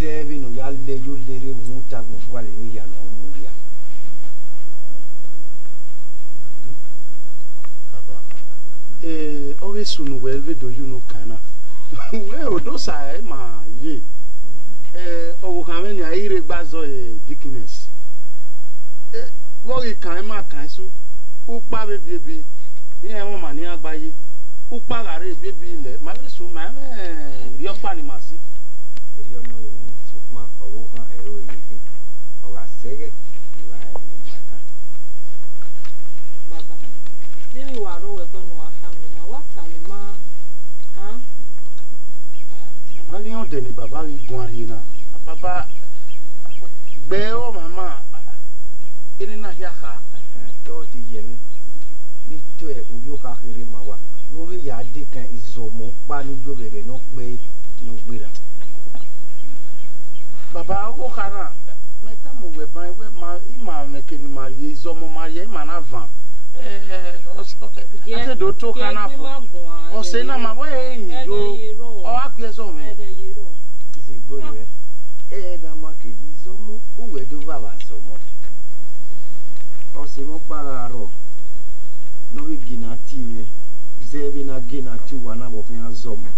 Zevi no ya le yo lere muta mo kwale ni ya no muria papa oge sunu welve do you know kana we odo sa ma ye owo kan me ni ayire gbazo dikines wo ri kan ma kan su upa bebi ni e won ma ni agbaye upa gare bebi ile ma le so ma me ri opa ni ma si eri ono yin sukma owo kan ero yi o ga sege iwa ni mata baba mimi waro we ko no aka mi ma wata mi ma ma ni o de ni baba ri gun ari na baba gbe o mama eni na ya ka to ti yemi ni to e uyo ka kere mawa no we ya de kan izomo pa ni jo bere no pe no gbera baba o kana meta mo we ban we ma ima me ke ni marie izomo marie ma na van ate do to kana fo o se na ma we yin yo o agbe zo me ti gbo re da ma ke izomo uwe do baba zomo o se mo para ro no we gina ti me zebi na gina ti wa na bo kan zomo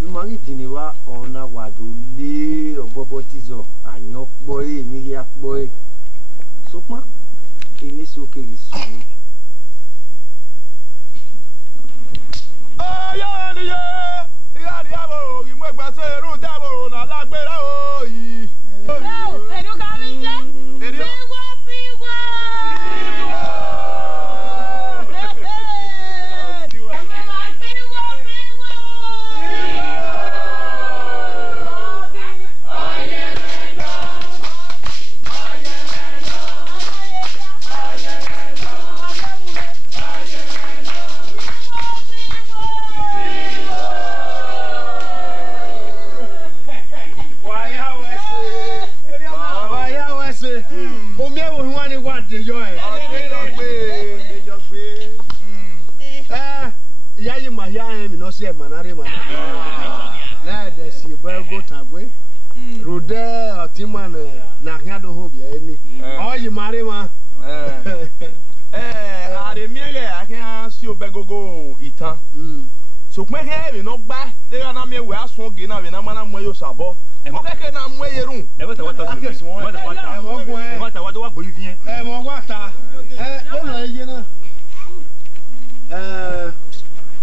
mi mari dini wa ona wa do le obobo tizo anyo po mi ya po so pa ini so ke risu aya ni ye iya ri abo ri mo gba se ru da bo na lagbera o yi edu ka mi je fiwo se manare mana na de si go tagwe rode otiman na hia do ho bia ni o yi mare ma are miere akan si obegogo itan so pe ke mi no gba te na mi we asun oge na we na mana mo yo sabo mo keke na mo yerun e wata wa gbo yin mo wata to na ye na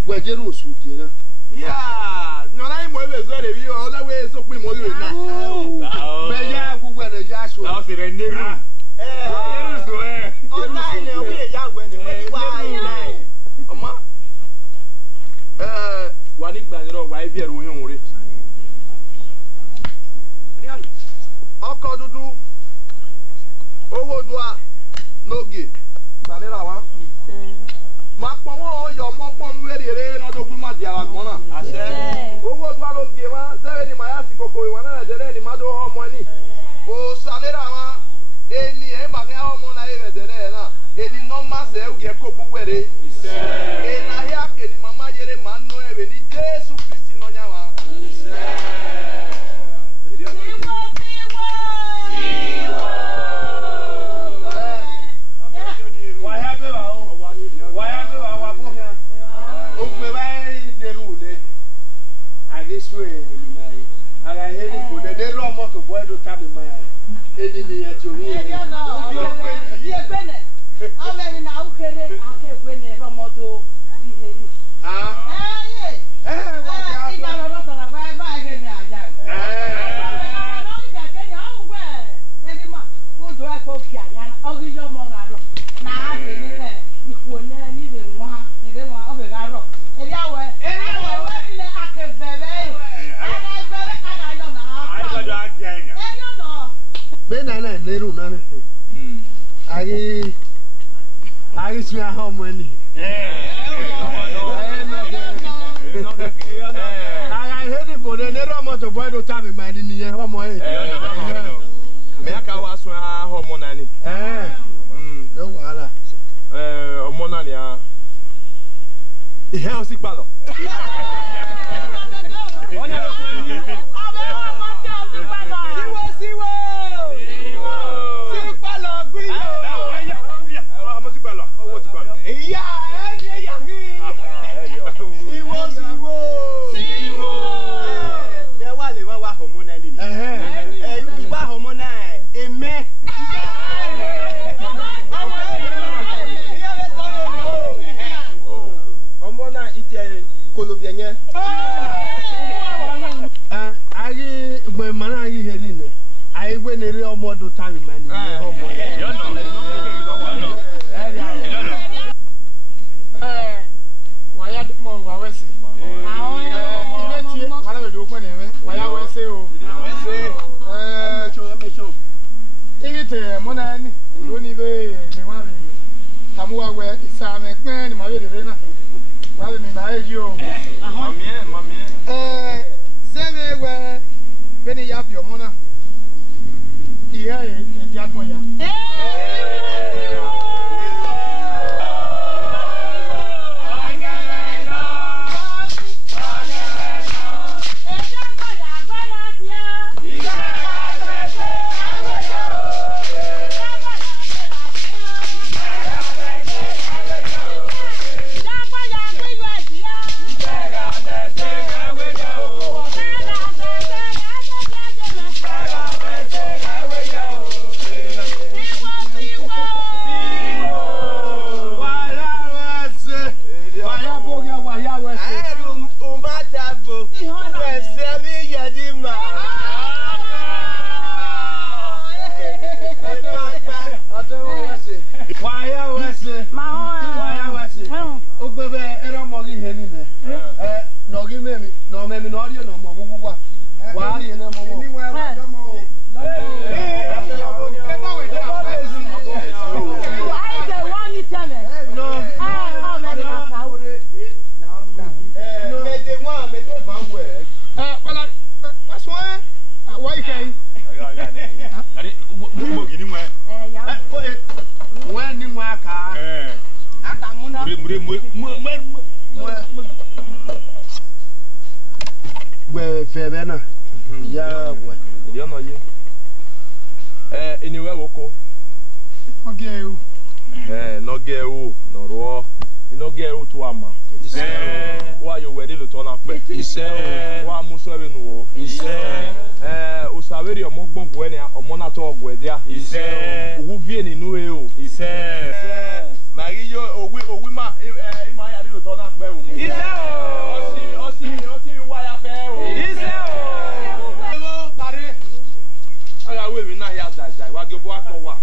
wejeru suje na ya no na mo be zo re bi o la we so pe mo yo na be ya gugwe na ja so la o se re neru neru so o na ile o ye ya gwe ni we wa ile o ma wa ni gba ni ro wa ibi eru yun re oko dudu owo dua noge salera wa ma pon won yo mo pon werere no dogun ma di ara gbon na ase owo dua loge wa sewe ni ma ya si koko iwa na dele ni ma do ho mo ni o salera wa eni e ma ke ho mo na ire dele na eni no ma se u ge ko bu were e na ya ke ni mama yere ma no e ni Jesu Kristi no nya wa Ari sua homo ni. Ara hedi bode ne ro moto boy do tabi ma ni ye homo e. Me aka wa so homo na ni. E wala. Omo na ni a. Ihe o si pa lo. Onya lo ko ni. Abe o ma ti o si pa. when a real model time man. Why are the more was whatever do when why I was say, if it Monani, don't even Tamua where Sam McMahon, my little rather than I you. Zeme where Benny Yap your mona. Yeah, Jacoya. Febena, yeah, you know you. Anywhere, Woko. Okay, no girl, no raw, no girl to Amma. Why you ready to turn up? He said, why Musso? He said, Usaveri or Mogbon Gwenia or Monato Gwedia. He said, who vien in New. He said, Mario or Wima, my idea to turn up. He said, I will be not out that day. What you walk or what?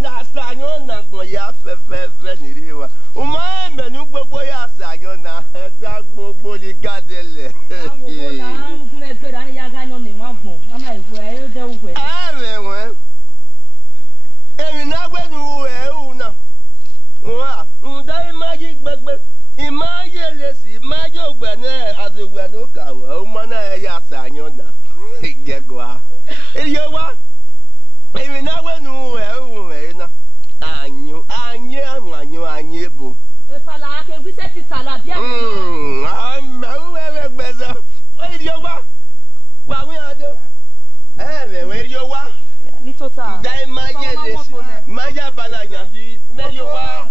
na sanyo na gbon ya fẹ́fẹ́fẹ́ nire wa o ma menu gbogbo ya sanyo na eta gbogbo ni gadele Gbogbo na ngun egbe da ni ya ganyo ni ma gbon ama iwe e de uwe we èmi na gbe nu e u na wa ndai maji gbegbe imaje lesi imaje ogbe na azogbe no kawo o ma na ya sanyo na igegwa Eyowa èmi na gbe nu e na anyo bu efala ke wi se ti tala bi we gbeza Eyowa wa wi ado we Eyowa ni total dai maje lesi maja balanya Eyowa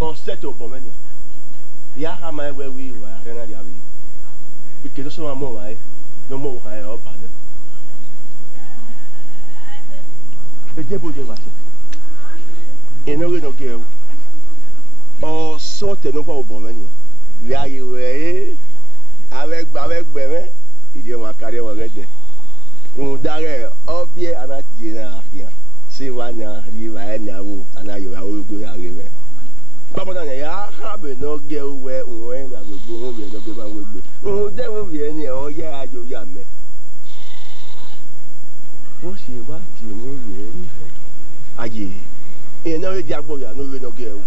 on set au bomenia ya hama we we wa rena dia we because so mo wa no mo wa e o pa de ejebo je wa se eno we no ke o so te no kwa o bomenia ya ye we ave gbe me idi o ma kare wo gede un dare obie anati na afia si wa na ri wa enyawo anayo ya o go ya re me Papa na ya habe no ge uwe unwe na gbogbo won bi no be ma gbogbo un de won bi eni o ya ajo ya me o se wa ti ni ye aye ena we di agbo ya no we no ge u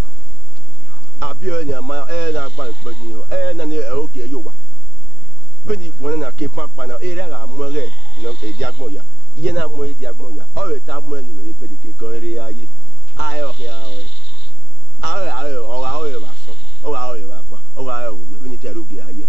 abi o ni ama na gba ipe ni o na ni e o ge yo wa be ni gbon na ke papa na ere ra mo re no e di agbo ya iye na mo e di agbo ya o re ta mo ni we pe di ke ko ere aye ayo ya o ọ̀rọ̀ wa sọ ọ̀rọ̀ wa pa ọ̀rọ̀ òwe ní tẹ̀lé ògì ayé.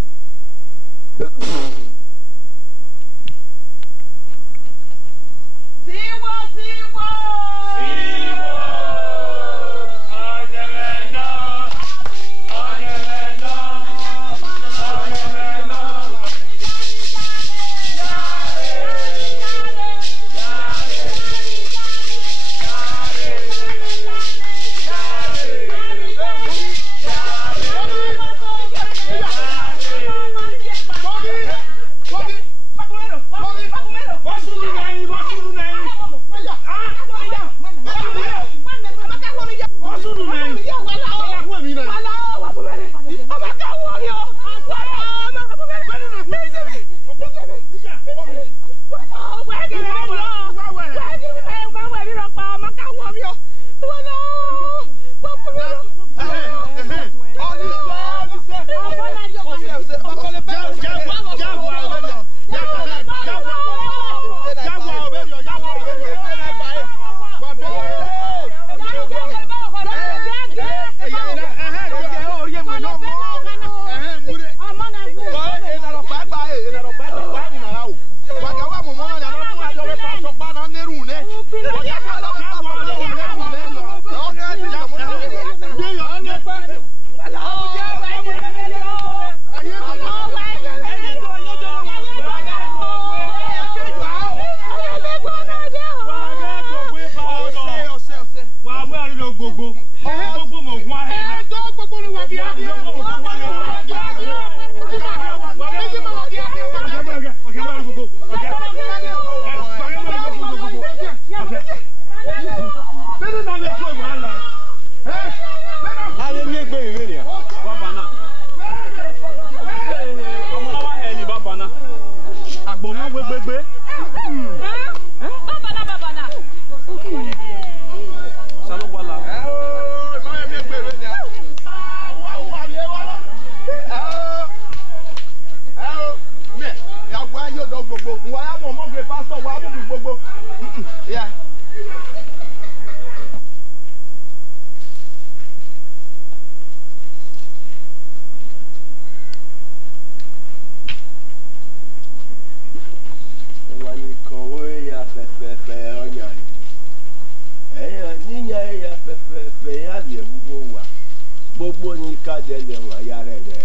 boni kadele wa yare de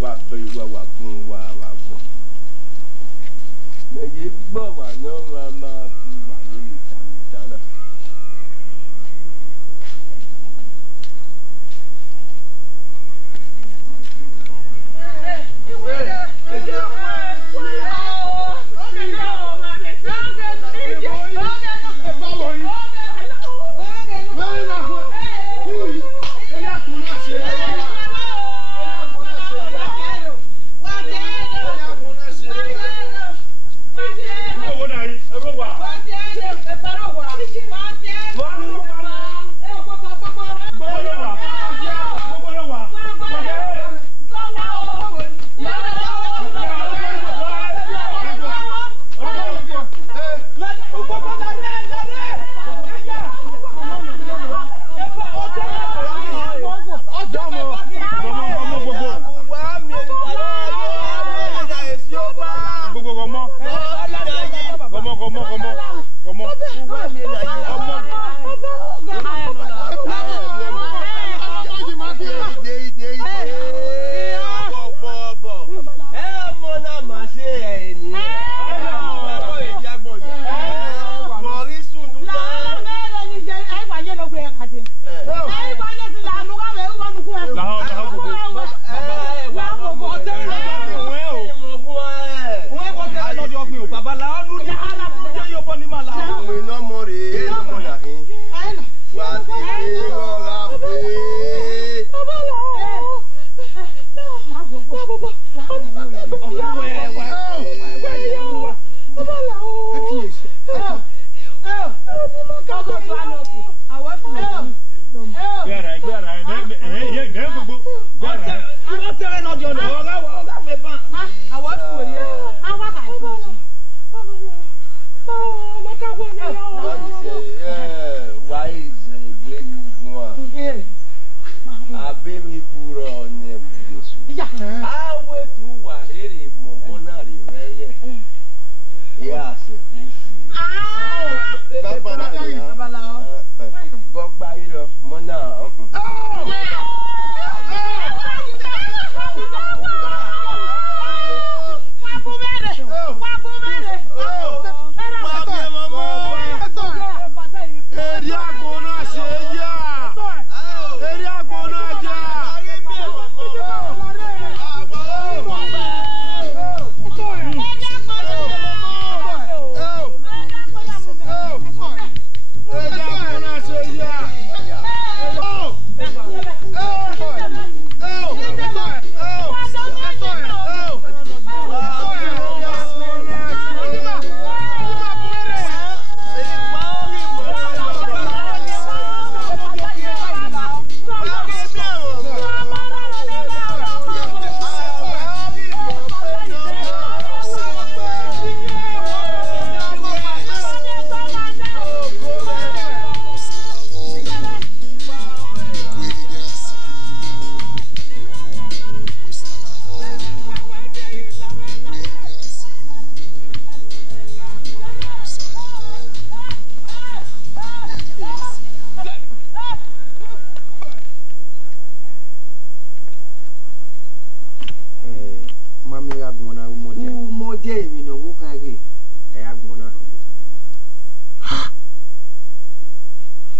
wa pe wa gun wa gbo me je gbo wa no ma fi wa ni ta na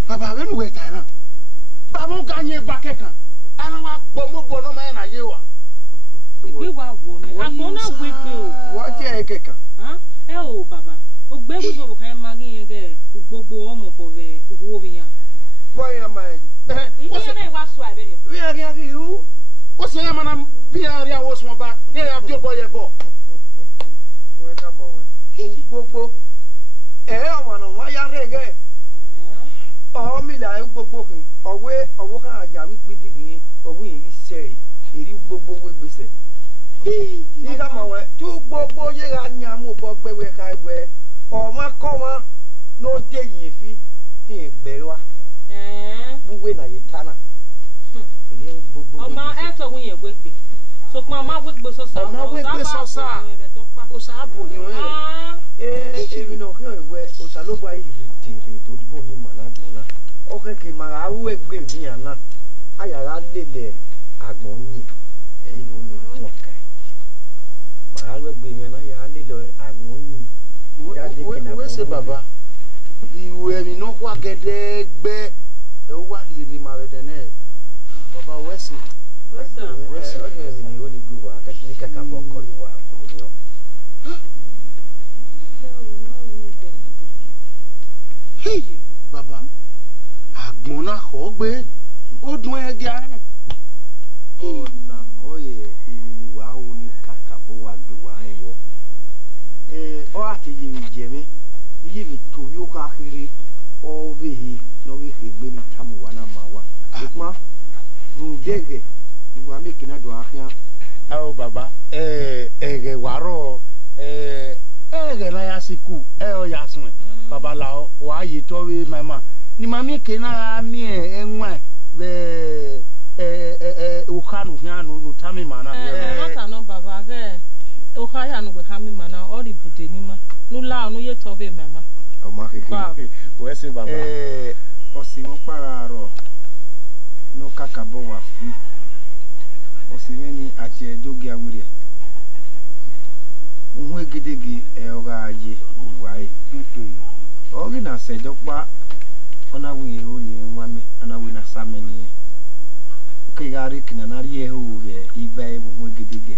Baba, when we tana. Baba ganye bakeka. Ana wa bomo bono ma na yewa. Egbe wa wo me. Agbona wepe o. What ye keka? Ha? O baba. O gbe wi bo kan ma gin ge gbogbo omo po ve wo bi yan. Boy ya man. Iye na wa so abere. We are here you. O se ya mana bi ari awo so ba. Ye ya bi boy ye bo. We ka bo we. Gbogbo. Ọmọ no wa ya rege. Oh mi la gbogbo kan. Owo kan aja wi pe digin. Owo yin ise. Eri gbogbo we gbese. Ni ka mo we. Tu gbogbo ye ga nya mo bo gbe we ka gbe. O ma ko won no de yin fi ti egbe wa. Buwe na ye tana. Eri gbogbo. O ma e to won ye gbegbe. So pa ma gbegbe so sa. Ma gbegbe so sa. O sa bo ni we. Èmi náà kí ọ̀rẹ́ wẹ òṣàlóbọ̀ ayé ìlú tèrè tó bóyin mọ̀ lágbóná oke ke maga we gbe mi ana ayara lele agbon yin eyin o ni tun ka maga we gbe mi ana ya lele agbon yin we se baba iwe mi no kwa gede gbe e wa ri ni ma de ne baba we se oge mi ni o ni gbo wa ka ni kaka bo ko wa ko ni o hey baba agbon na ho gbe o dun e ga ona oye ibi ni wa o ni kaka bo wa gbe wa hen wo o ati yi mi je mi yi mi to yo ka kiri o be hi no ge gbe ni tamu wa na ma wa ikma ru dege wa mi kina do ahia awo baba ege waro ege na ya siku o ya sun baba la wa ye to we mama ni mami ke na mi enwa be o khanu hianu no tami mana mata no baba ge o khaya no we hami mana o ri bude ni ma no la no ye to be mama o ma ke we se baba o si mo para ro no kaka bo wa free o si meni ati ejogi awire unwe gidegi o ga aje uwai o gi na se dokpa ona wi ho ni nwame ana wi na sameni ke ga ri kina na ri ho we iba e bo unwe gidegi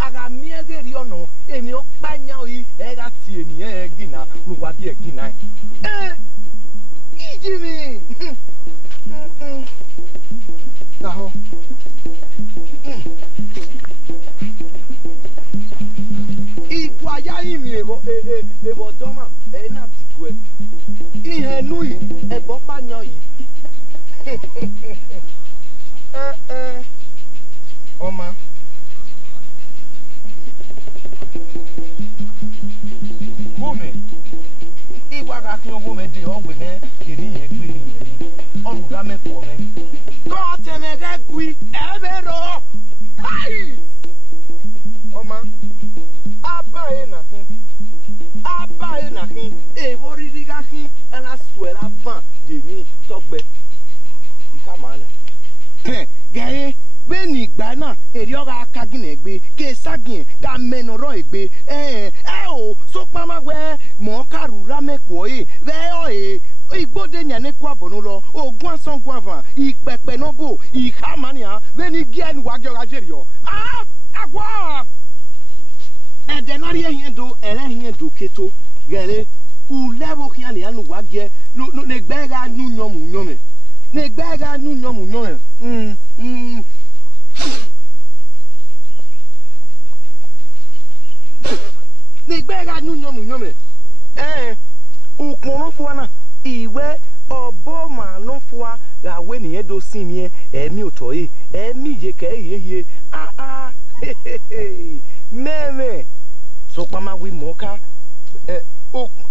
Aga miege riono emi okpanya Jimmy. Now. Igwaya imi ebo doma na tigwe. Ihe nui ebo panyo yi. Oma. Gome. Igwa ga kin ogome de ogbe me kiri yen gbe ni yen. Oluga me po me. Ko te me ga gui ebero. Hai! Oma. Aba e na kin e wori diga kin na suela ban de mi togbe. Ika mana. Gaye Beni gba na eri ora kagin egbe ke sagin ga menoro egbe o so pama we mo karura meko we o igbode nya ne kwa bonu lo ogun asan guava ipepe no bo ihamania Beni gian wa gyo ajeri o agwa edenari ehin do keto gere u level kian le anu wa ge no ne gbega nu nyomu nyome ne gbega nu nyomu nyome ne gbega nu nyomu nyome ukun fo na iwe obo ma no fo ga we ni edo simie emi otoyi emi je ke yeye meme so pama wi moka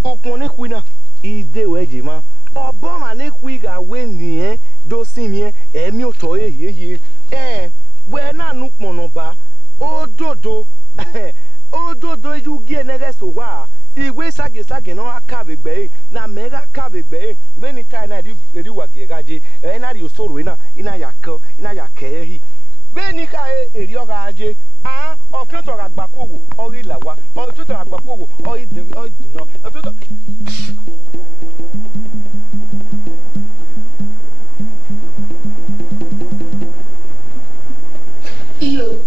okun ni kwina ide weje ma obo ma ne kwi ga we ni do simie emi otoyi yeye we na nu pono ba ododo iju gie nege so wa iwe sage no akabe gbe na mega kabe gbe beni tai na ri wage gaje na ri osoro ina yake hi beni ka eri oga aje ofin to ga gbakowo ori lawa o to ga gbakowo ori dino ofin iyo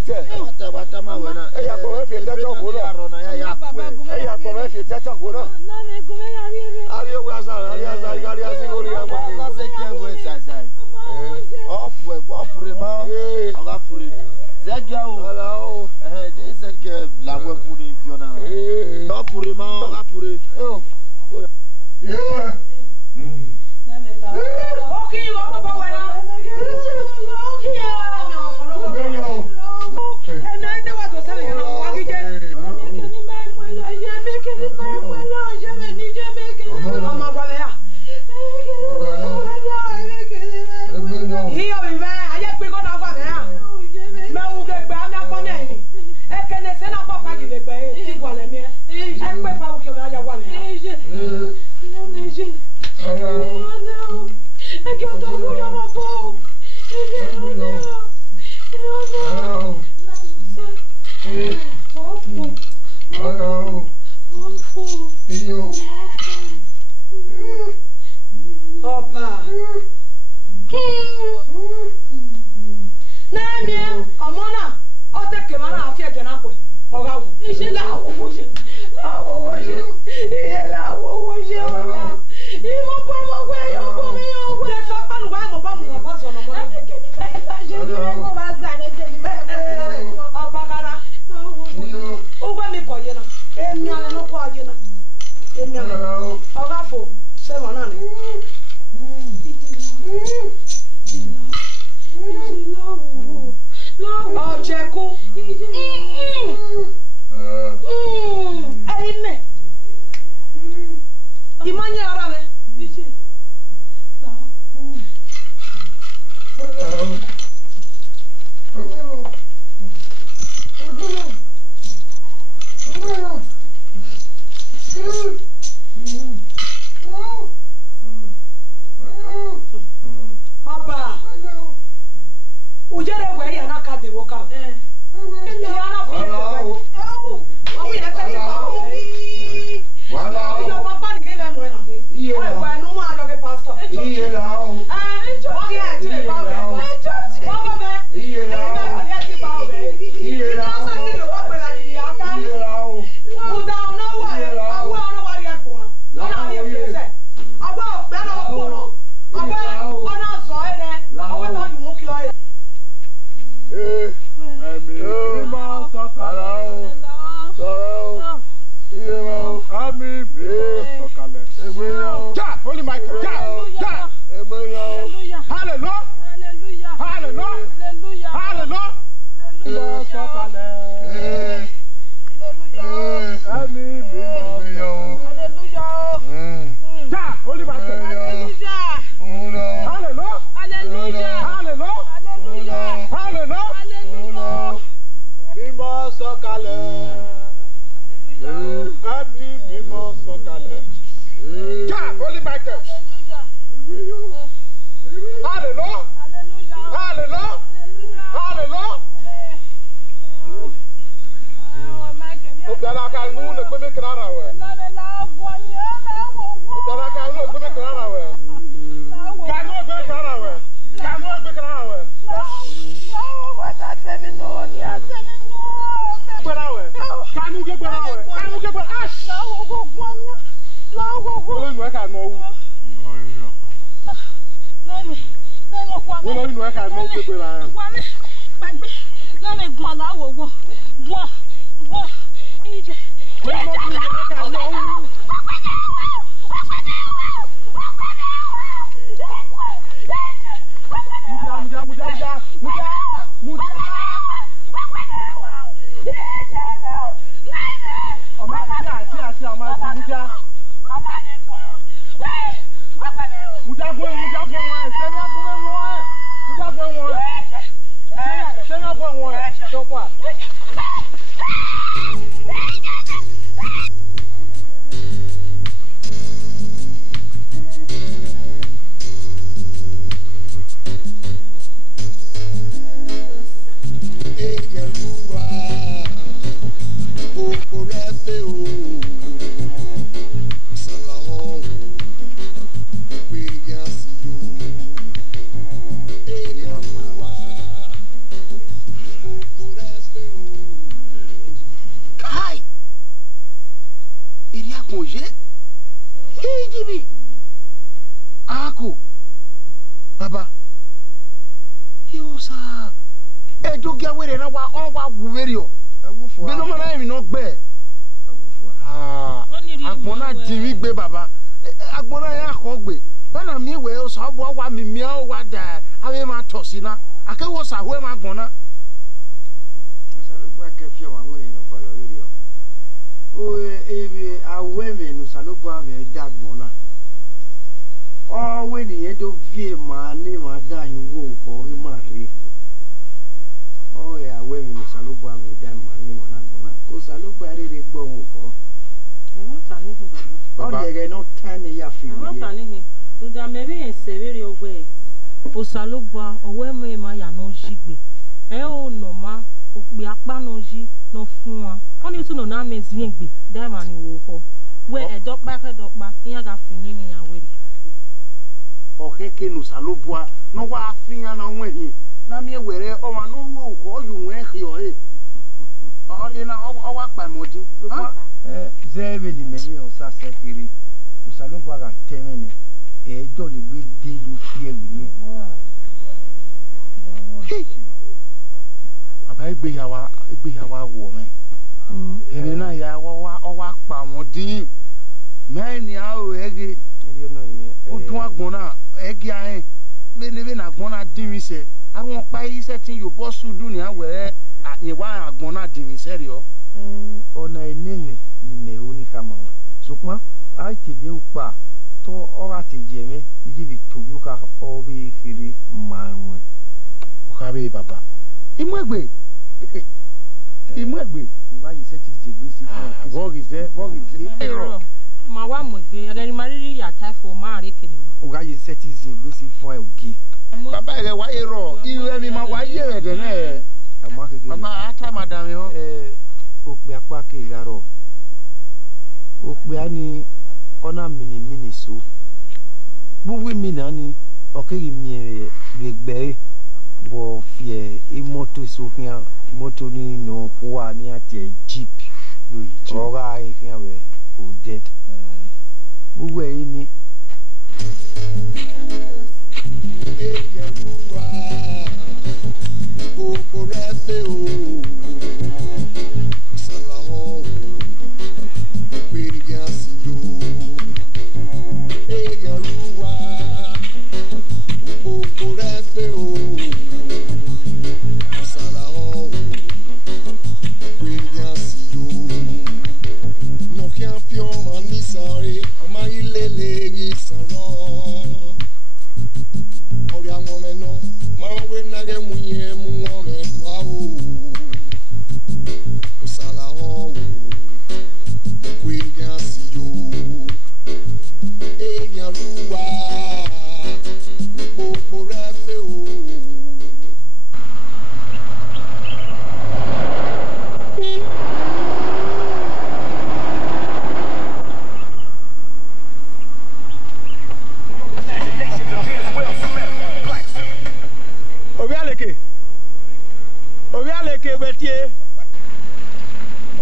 tete. Batama wena. Eya ko me fi tete ko na. Aro na ya kwe. Eya ko me fi tete ko na. Na me gume ya ri. Ari o gasa, ari asi ko ri amo. Ba se ke we sai. Ofure ma. Oga fure. Zegia o. Ala o. De se ke la we fure fiona. Ofure ma, oga fure. Yeah. Okay, you want to go away now? And I know what was telling you. Por congé. Hijibi. Ako. Baba. Yo sa. E do gya were na wa on wa wuweri o. Be no mana mi no gbe. Ah. Agbona dimi gbe baba. Agbona ya ko gbe. Bana mi we o so bo wa mi mi o wa da. Ave ma tosina. Ake wo sa ho ma gbona. Salugba ke fi wa ngone no palo ri o. O e awe me no salugba me dagbona. O we ni e do vie ma ni ma da hin wo ko hi ma ri. O e awe me no salugba me da ma ni mo na gbona. O salugba ri ri gbo wo ko. E no ta ni baba. O de ge no tani ya fi. E no ta ni hin. Do da me bi en se ri ogwe. O salugba owe me ma ya no jigbe. E o no ma okpe apa no ji no fun wa. Oni tu no na mezi egbe. Da ma ni wo ko. We e dokpa iya ga fini mi ya weri. Okeke no salobua no wa afinya na nwehin na mi ewere o ma no wo ko yu nwe hi o e o ina o wa pa modin zebe ni me o sa sekiri o salobua ga temene e do le gbe de lu fi ewi aba igbeyawa wo me ene na ya o wa pa modin me ni a o ege o dun agbona Eghian be na agbona dinmi se arun pa ise tin yo bo sudu ni awere ni wa agbona dinmi se ri o ona eneme ni me oni kama wa sukma ai te bi upa to ora te jeme iji bi tobi ka obi kiri marun o ka be baba imegbe wa yi se ti jegbe si fun Ma wa mo gbe ele mariri ya taifo ma re kini ma. Uga ye citizen gbe si fun e ogi. Baba re wa ye ro, ire mi ma wa ye re de na. Ama keke. Baba ata madam yo. Okpe apa ke garo. Okpe ani ona mini so. Buwi mina ni okeri mi gbegbe bo fie e moto so kian moto ni no kwa ni ati jeep. Ora e kian we ode. Gbogbo ẹ̀yin ni Egeruwa gbogbo rẹ pé o Salahon o pé Eghian sí o Egeruwa gbogbo rẹ pé o Salahon o pé Eghian sí o no kian fi ọmọ ní sáré ọmọ ilé lè rí sàrán ọ̀rẹ́ àwọn ọmọ ẹ̀nà máa ń wé náírà mú yẹn mú wọn rẹ̀ wá o kò Salahon o kò Eghian sí o Eghiaruwa gbogbo rẹ̀ pé o.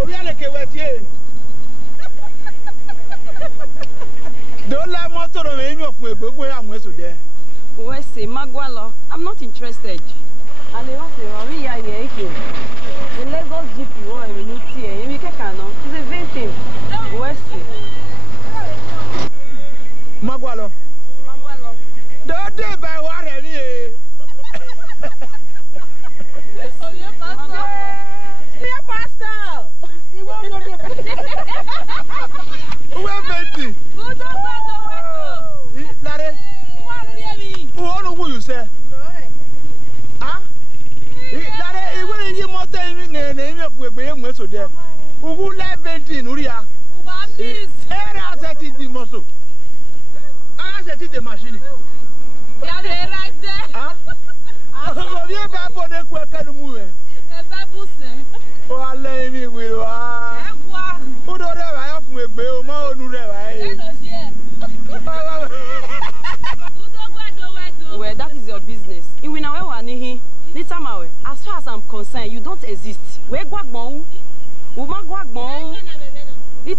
Obialeke wetie. Dola motor me mi ofun egbogbo amu eso de. Wesi Magwalo, I'm not interested. And they want to worry ya ye here. The Lagos GP won a minute here. You can no. It's a vain thing. Wesi. Magwalo. Don't dey by ware mi e. Pastor! You won't know the Who are 20? Who don't want to Lare. Who know who you say? Ah? Lare, when you motor in the name of we be so there. Who like 20 Nuria?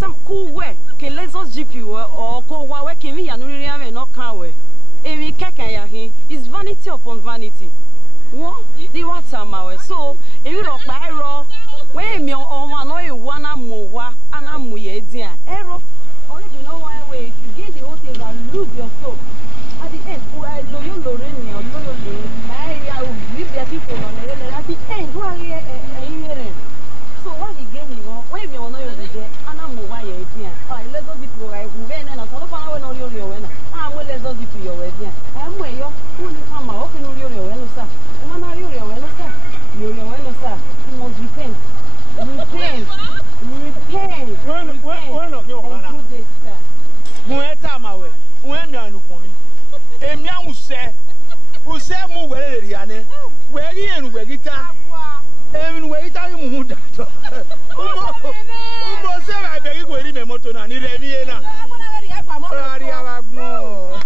some cool way. Can let's us GP or go where can we and not can we? Emi keke ya hin is vanity upon vanity. What? The what's our so if you don't buy raw, where me on one or one amuwa and amuye dear. Error. Only you know why way if you get the whole thing and lose your soul. At the end, who are loyal Lorraine or loyal Lorraine, I will leave their people on the at the end, who are here? So what he gave me, where me on your day, and I'm why you're dear. I let us be for I will then and I saw I will not your winner. I will let us be to your way. I'm where you're only come out and your winner, sir. When are you your winner, sir? You're your winner, sir. You must repent. Repent. Repent. When of your winner? Mueta mawe. When you are no point. Emia use mu were riane. Where you and where guitar. Even where it are you that. Umo say I beg you go in moto na ni remi na. Ari abagbo.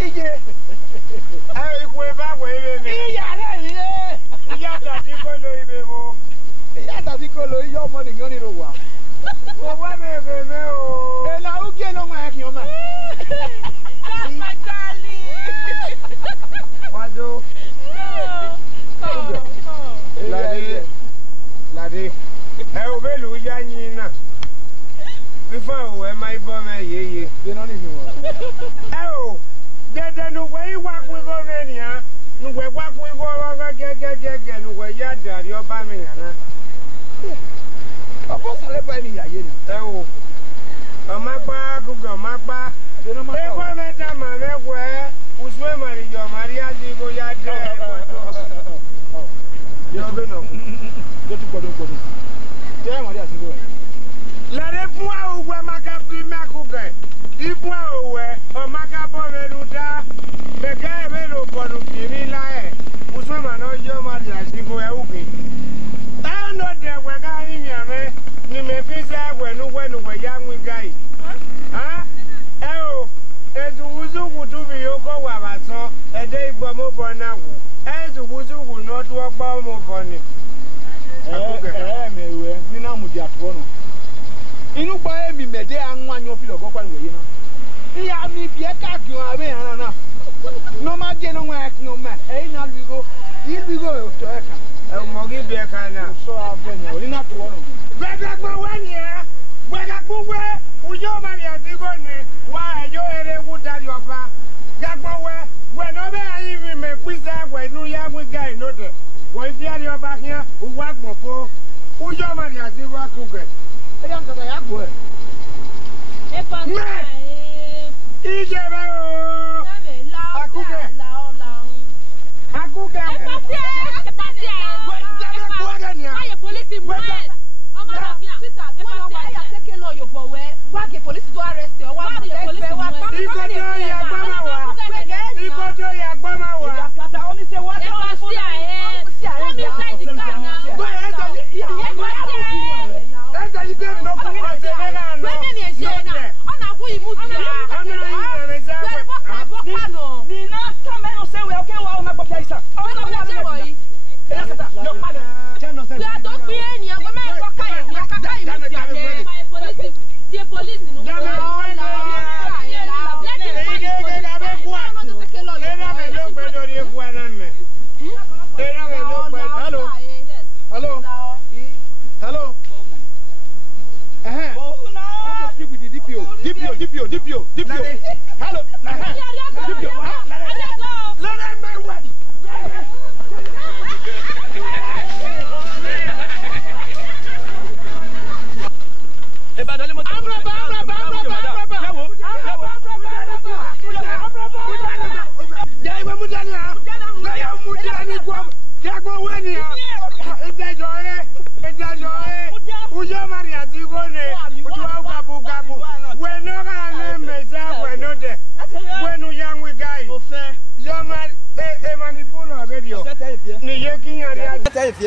Ije. Ai kwe ba kwe ibe me. Iya re ile. Iya ta ti ko lo ibe mo. Iya ta ti ko lo iyo mo ni gan ni ro wa. Ko wa me ke me o. E la u ge no ma ki o ma. Wado. Lade. O be lu ja yin na. Before o e mai bo me yeye. They don't even want. O. Dede nu we wa ku go me ni a. Nu we wa ku go wa ge nu we ya dari oba mi yana. Opo sale pa mi yaye ni. O. O ma pa ku go ma pa. They don't E ko me ta ma me we. Uswe mari jo Maria di go ya de. Yo be no. Go to God. Tell Maria to go. Lare fún àwùwẹ̀ maka bí mẹ́kùkẹ̀. Ifún àwùwẹ̀ ọmọka bọ́ mẹ́nu dá. Bẹ̀kẹ́ ẹ̀mẹ́ ló bọ̀nù fìrí láẹ̀. Mùsùlùmí náà yọ máa lè àṣìkò ẹ̀wùkì. Táwọn ló dẹ̀ ẹ̀wẹ̀ ká yín àmẹ́ ni mẹ́ fi ṣe ẹ̀wẹ̀ núwẹ̀nùwẹ̀ yá ń wíga yìí. Ẹ o, ètò wùsùkù túbí yóò kọ́ wà wá sán. Ẹ̀dẹ́ ìgbọ́ mọ́ bọ̀ náà wù. Ẹ̀sùn wùsùkù náà tó gbọ́ mọ́ bọ̀ ni. Me we ni na mu di atwo no. Inu gba emi mede anu anyo fi logo kwa we yi na. Iya mi bi e ka gun abe yan na. No ma je no wa ki o ma. E na luigo. Iluigo e to e ka. Ẹ mọ̀ kí bí ẹ kan náà. So ave na o ni na atwo no. Gbẹ̀gbẹ̀gbẹ̀ wẹ̀ ni ẹ. Gbẹ̀gbẹ̀gbẹ̀ wẹ̀. Ujo mari àtìkò ni. Wà ẹ̀yọ́ eré kú dari ọba. Gbẹ̀gbẹ̀ wẹ̀. Wẹ̀ ní ọbẹ̀ ayé fi mẹ̀ písẹ́ wẹ̀ inú yá mú gáì lóde. Wọ́n fi àrí ọba kí á wà gbọ̀n fún. Ujo mari àtìkò kúkẹ̀. E yan tata ya go e. E pa Mẹ! Ije bẹ o. Akúkẹ̀. Akúkẹ̀. DPO. Hello. DPO.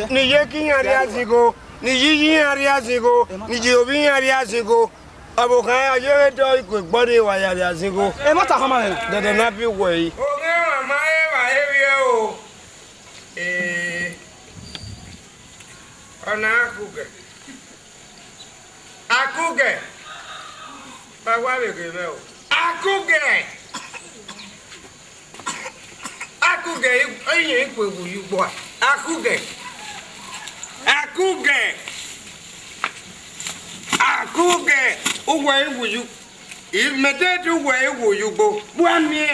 Ni yekin ariazigo, ni yiyin ariazigo, ni jiobi ariazigo. Abokan ayewe do ikwe gbode wa ariazigo. E mata hama le. Dede na bi wo yi. Oge mama e wa ewie o. Ona akuge. Akuge. Ba wa be ge me o. Akuge. Akuge eyin ikwe wu yu gbo. Akuge. Akuge uwe iwuyu imedede uwe iwuyu gbo buamie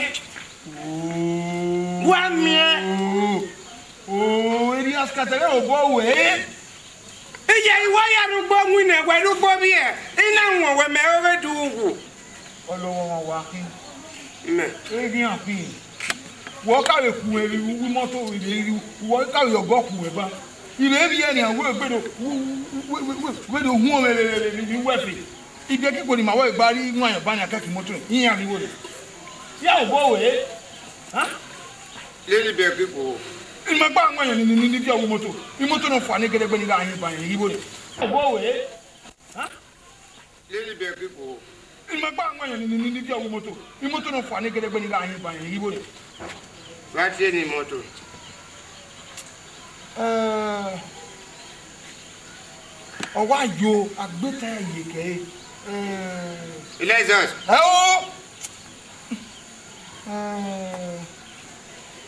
eri askatere obo we iye iwo ya rugbo nwine we rugbo bi e ina won we me ore du ugwu olowo won wa kin me Eghian pin wo ka we ku eri wi moto ri wo ka we ogo ku we ba ire bi eni awo egbedo wedo hu o ni wefi ibi ki ko ni ma wo igbari nwa yan ba ni akeki moto yin ariwo re ya obo we ha leli be ki ko ima gba nwa yan ni bi owo moto ni moto no fa ni gedegbe ni ga yin ba yin riwo re obo we ha leli be ki ko Imagba ngwa ni dia wo moto. Ni moto no fa ni gede gbe ni ga yin ba yin yibo. Wa tie ni moto. Owa yo agbeta yeke. Ilezos.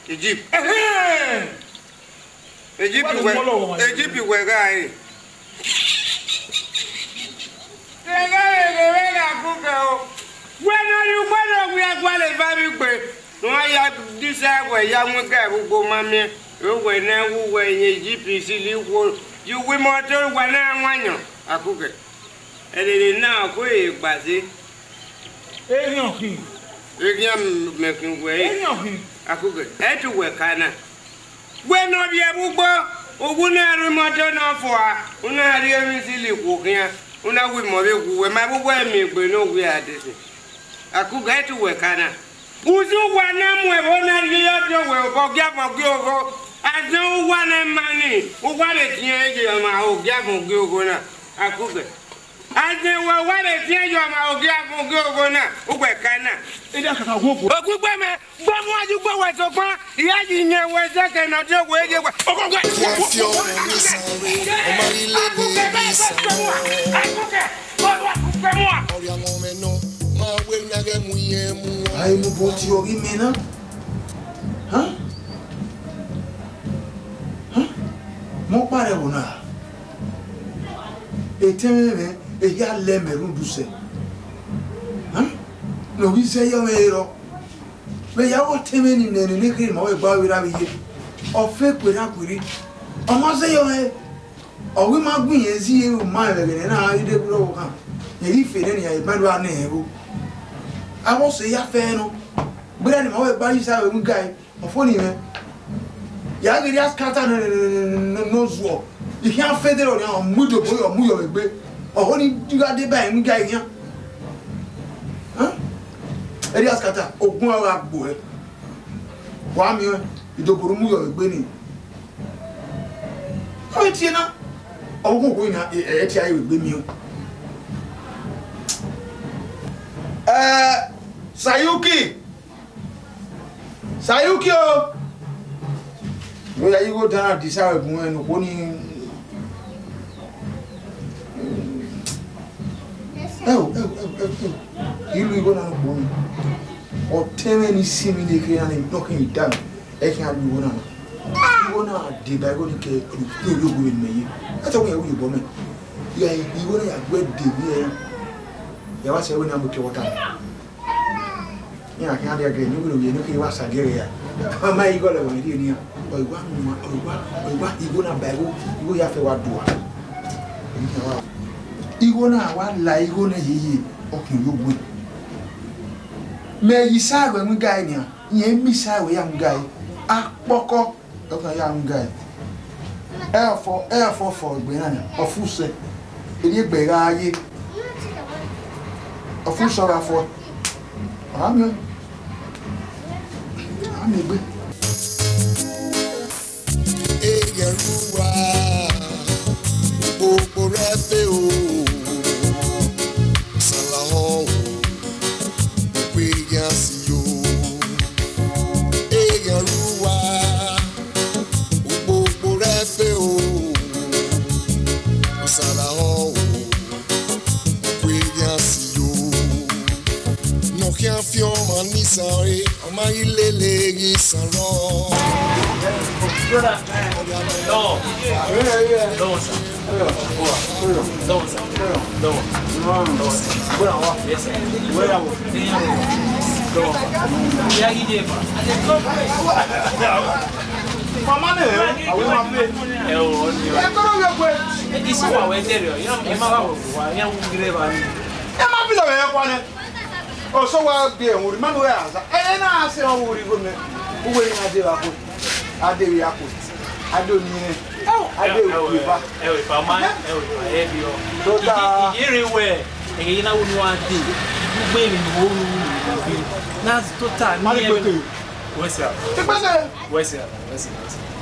Egypt. Egypt we guy. When we are going very quick. No, I have this way, young guy who go, mammy. You were now when Egypt silly wool. You will motor when I want you. I cook it. And it is now quick, Bazzy. Eghian making way. I cook it. Had to work, Anna. When not be a book, or would not remote no for. Una really silly walking. Una we move my way, we know we are this. I could get to work, Anna. Uzu wana mwebona liyoto we ogya mogyogo. Azo wana mani. Uwale tiyeje ma ogya mogyogo na. Akuge. Aze wa wale tiyeje ma ogya mogyogo na. Ugwe kana. Ida kaka gogo. Okugwe me. Gbomu ajugbo we sokwa. Iyaji nye we seke na je we je we. Okugwe. Akuge. Oria momeno. Ai mu boti ogi mena? Hã? Mo pare wona. Eteme ya le merunduse. Hã? No bi se yo mero. Me ya wo teme ni ne kiri ma we gba wira bi ye. O fe kwera kwiri. O mo se yo e. O wi ma gbin yen si e o ma le ne na ide bro kan. Ye ri fe ne ya e madu ana e bo. I won't say ya feno. But anyway, by you say we guy. Of funny man. Ya get ya scatter no zo. You can't feather on your mudo boy or muyo be. Or only you got the bang guy here. Huh? Eri scatter ogun wa boy. Wa mi you do go muyo be ni. How it na? Ogun go na e ti ayi be mi o. Sayuki o. Where you go down at this hour when one you go down bone. Or 10 minutes see me and knocking it down. I can't do one. You wanna did I go to get you with me? That's the way you go me. Yeah, you wanna a great day. You was when I'm with your water. Yeah, I can't again. You will be looking at us again. Mamma, you got a idea. Or what you gonna bag, you have to what do. You gonna one lie, you gonna hear. Okay, you would. May you say when we guy near, ye miss our young guy. Ah, Boko, okay, young guy. Air for banana, or food set. It is big. A full sorrow for I'm Egerua Boko Refeo Salahon Eghian Sio Egerua Boko Refeo Salahon Eghian Sio No can feel money sorry on my lily salon. Oh, so well, dear, we remember us. And I say, oh, we go. Who will I do? I do. I don't mean it. I do. If I mind, everywhere. And I would want to do. That's total. Where's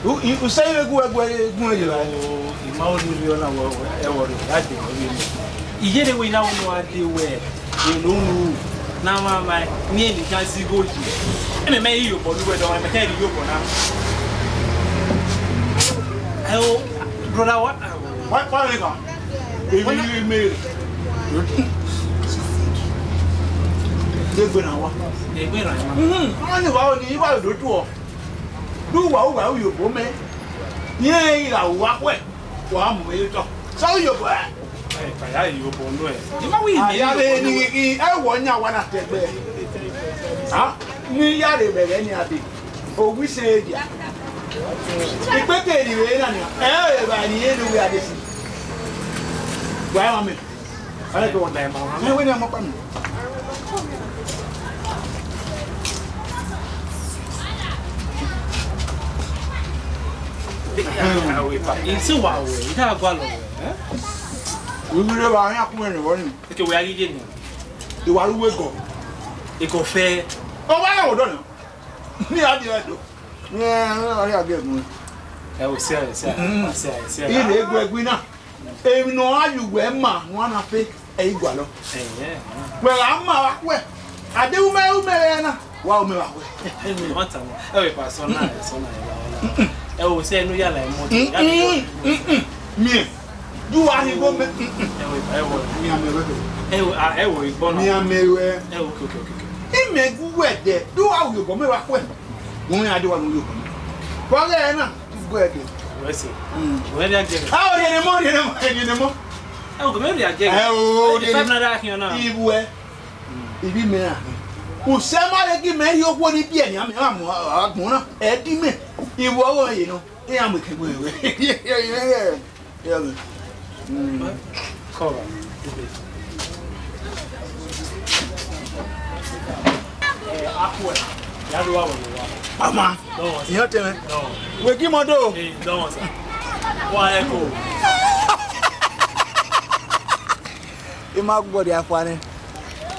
you say you go away? You know, we now know where. No. Now my near the chance go to. And may you for the weather, I'm telling you for now. Oh, brother, what are you going? If you made they're going to only about the evil do to do well, you woman. Yea, I walk away. One way to so you go. I you go no. I want you wanna take me. Ah, me ya de be any ade. O we say dia. Ipete di we na ni. Ba ni enu we ade si. Why am I? I don't want them. Me we na mo pa mi. It's a wow, it's a gualo. We will never have one. Okay, we are getting you are we go. It go fair. Oh, I don't know. Me, I do. Yeah, I get one. I will say, you winner. If no, are you where man, one of it, a gualo. Well, I'm well. I do my own. Wow, me. What time? Oh, pass on nice. Oh, say no, you're like more. Me. Do I go? I will born me. Okay. He make good there. Do I will go? Me back when I do want to go. Well, then, go ahead. Where they get? How are you anymore? Oh, maybe I get. Oh, I'm not here now. If you may. Who somebody give me your body bien? I'm going to add me. You were, you know, I'm with you. Yeah. Cover. Mama, you tell me. No. We give my door. Don't. Why echo? You might go there for it.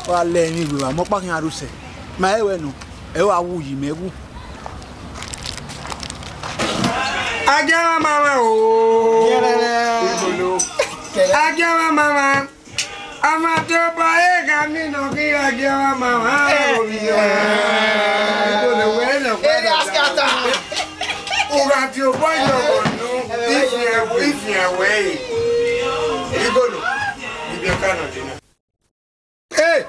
Well, let me go. I'm not packing a ruse. My way no. I will you me. Agama mama oh. Agama mama. Amato bae gami no ki agama mama. Ugati o boy no if you away. You go no. You be Canada. Hey.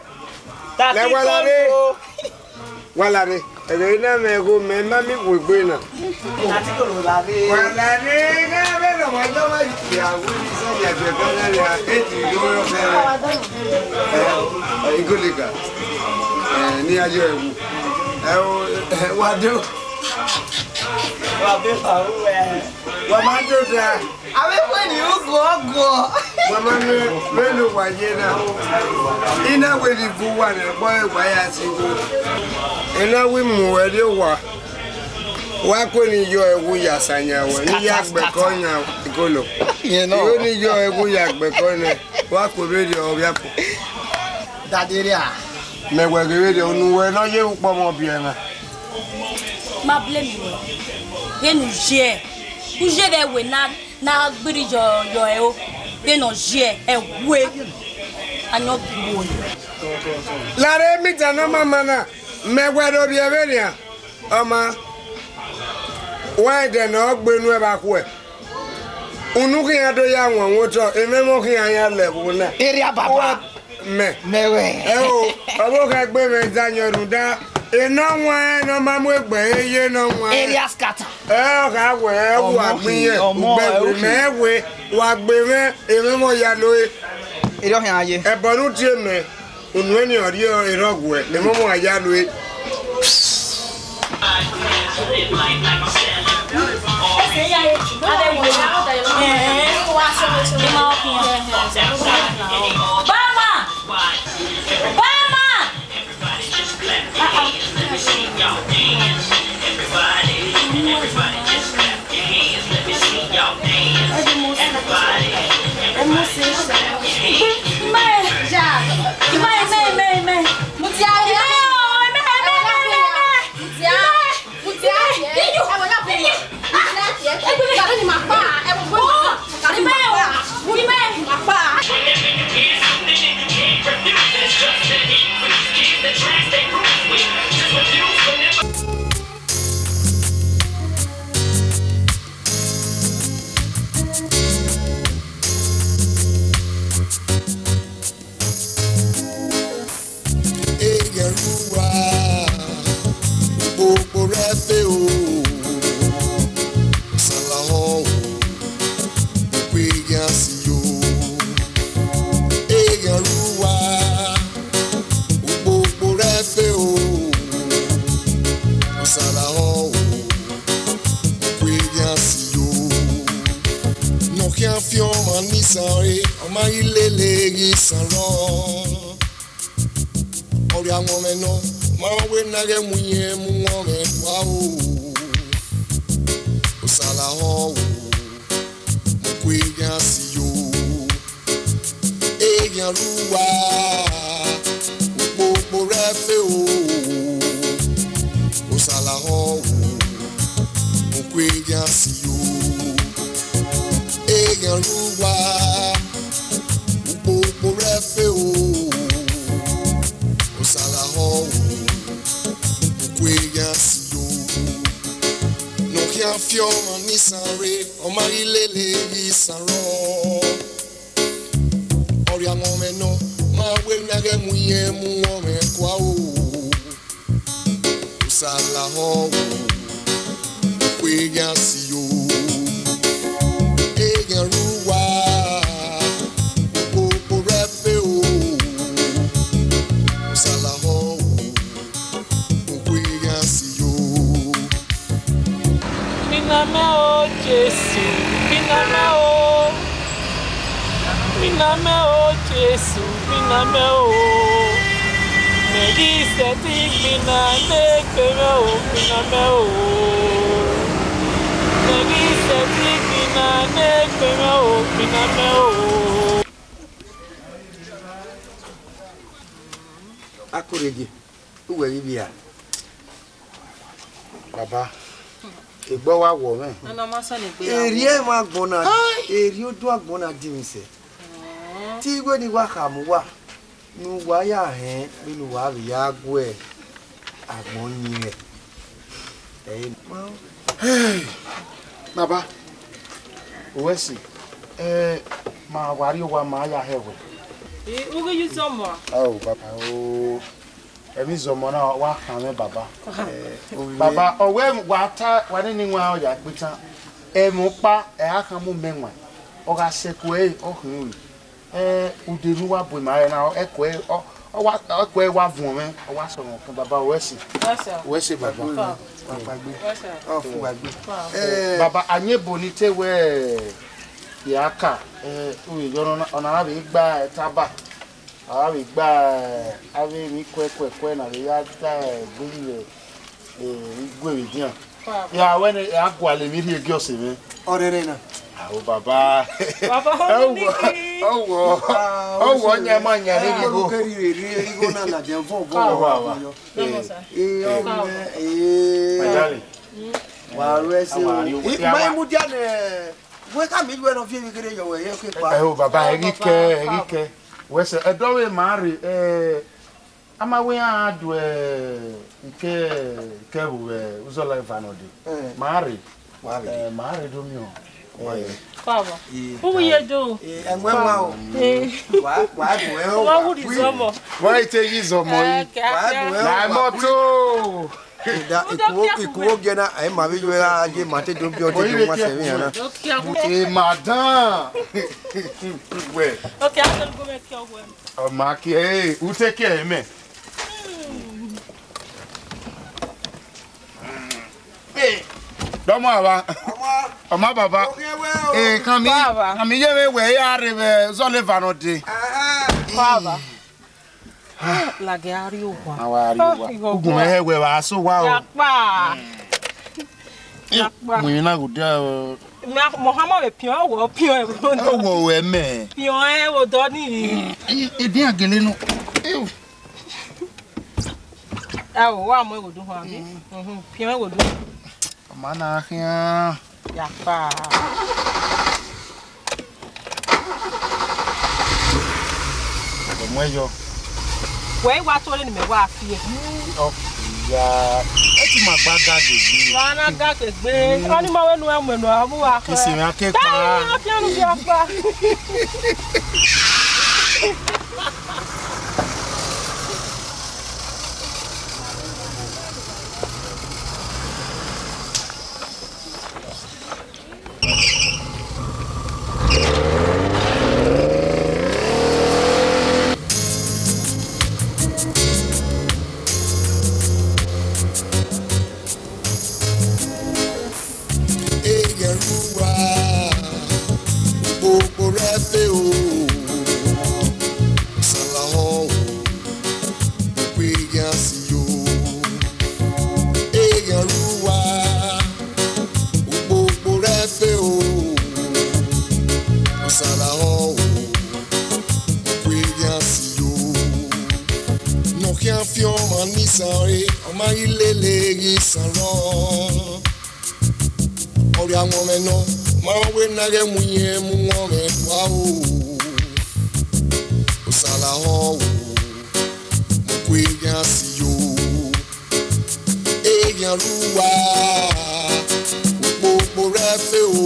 Walare. Ena me go me mami we gbe na. Walare na be no mo do ma ya wo ni so ya be ko na ya eti do yo fe. Igolika. Ni ajo ewu. Wa do. Wa be fa we. Wa ma do da. Awe when you go. Wa ma me lo wa ye na. Ina we di gu wa na boy wa ya ti go. Ina we mu we de wa. Wa ko ni yo ewu ya sanya we ni ya gbe ko nya igolo. You know. Yo ni yo ewu ya gbe ko ne. Wa ko be de o bia ko. Dadiria. Me we ge de onu we no ye po mo bi na. Ma blame you. Ye nu je. U je be we na gbiri yo e o. Ye no je e we. Anyo bi wo. La re mi ta no mama na. Me we do bi e be ni a. Oma. Why de no gbenu e ba ku e. Unu ki ya do ya won wo to. Eme mo ki ya level na. Area baba. Me we. E o. Obo ka gbe me zanyo ruda. Ina won no ma mo egbe ye no won. Area scatter. Ka we wa gbin ye. Gbe me we wa gbe me eme mo ya lo e. Ero han aye. E bonu tie me. Unu eni ori irogwe. Le mo mo ya lo e. Just fion manisare oma ilele gi sanro ori awon me no ma we na ge muye mu won me wa o osala ho mo ku Eghian si yo Eghian ruwa po refe o osala ho mo ku Eghian si yo Eghian ruwa po refe o osala ho mo ku Eghian si yo no kia fion manisare o marilele gi sanro ori awon me no ma we nage muye mu won me kwa o osala ho mo ku Eghian si yo Eghian ruwa po refe o osala ho mo ku Eghian si yo Miname o Jesu, miname o Jesu, miname o Meri seti miname keme o, miname o Meri seti miname keme o, miname o Akorege, uwe bibia. Baba. Egbo wa wo me. Ana ma so le gbe. Eri e ma gbona, eri odo agbona di mi se. Ti igwe ni wa kamu wa. Nu wa ya hen, bi nu wa bi ya gwe. Agbon yin e. Hey. Baba. Owesi. Ma wari wa ma ya hewe. Uge yu zomo. Oh, Baba. Oh. Emi zomo na wa kan me baba. Baba, owe wata wani ni nwa oya pita. Emu pa aka mu menwa. O ga seku o hun. Udenu wa bo ma na ekwe o wa ekwe wa vun me. O wa so kan baba Owesi. Owesi baba. Oh, fu wa gbe. Baba anyebo ni tewe yaka uyi jono ona bi gba taba. Awi gba ave mi kwe na ya ta gbile igwe Eghian ya when agwale mi ri egi ose mi Orere na. o baba owo nya ma nya ri go Keri ri go na na je fo bo wa Majali. Wa rese o. Mai mu dia ne. We ka mi we no fi mi kere yo we ye ke pa. O baba erike wese edowe mari amawe adu nke bu uzola vanode mari do mi o Baba. Who you do? Enwe ma o. Wa do e o. Wa wu di zomo. Wa ite yi zomo yi. Wa do e o. Na moto. Da ikuwo gena ai ma bi wera je mate do bi o de ma se mi yana. Madam. We. Okay, I will go make your way. O ma ki who take care me? Domo aba. Oma baba. Kami ye we ya re zole vanode. Baba. La gari o wa. Awari wa. Ugun me we wa so wa o. Yapa. Mo yin na go da. Mohammed be pion wo pion e wo we me. Pion e wo do ni. E din agele no. Awo wa mo e wo do ho abi. Pion e wo do. Mana hia. Yapa. Mo yo. We wa to le ni me wa fie. Oh ya. E ti ma gba gage bi. Wa na gage gbe. Oni mo we nu e mo nu amu wa ko. Kisi mi akepa. Ta piano bi apa. nisare ọmọ ilele isaro ọrẹ àwọn mẹnọ máa wé nàgẹ mu yẹn mu wọn mẹ wá o òsàlà họ o mo kó Eghian sí o Eghian ruwa gbogbo rẹ fẹ o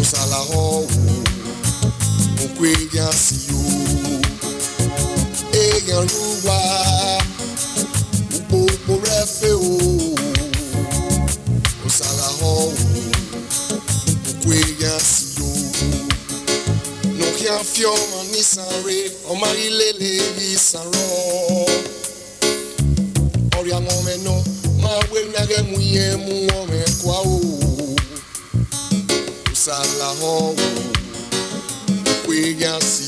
òsàlà họ o mo kó Eghian sí o. Eghian ruwa gbogbo rẹ fẹ o òsàlà họ o gbogbo Eghian sí o nọkìá fi ọmọ nísàrè ọmọ ilé ìsàrọ ọrẹ àwọn ọmọ ẹnọ máa wé nàgẹ mu yẹn mú ọmọ ẹkọ o òsàlà họ o gbogbo Eghian sí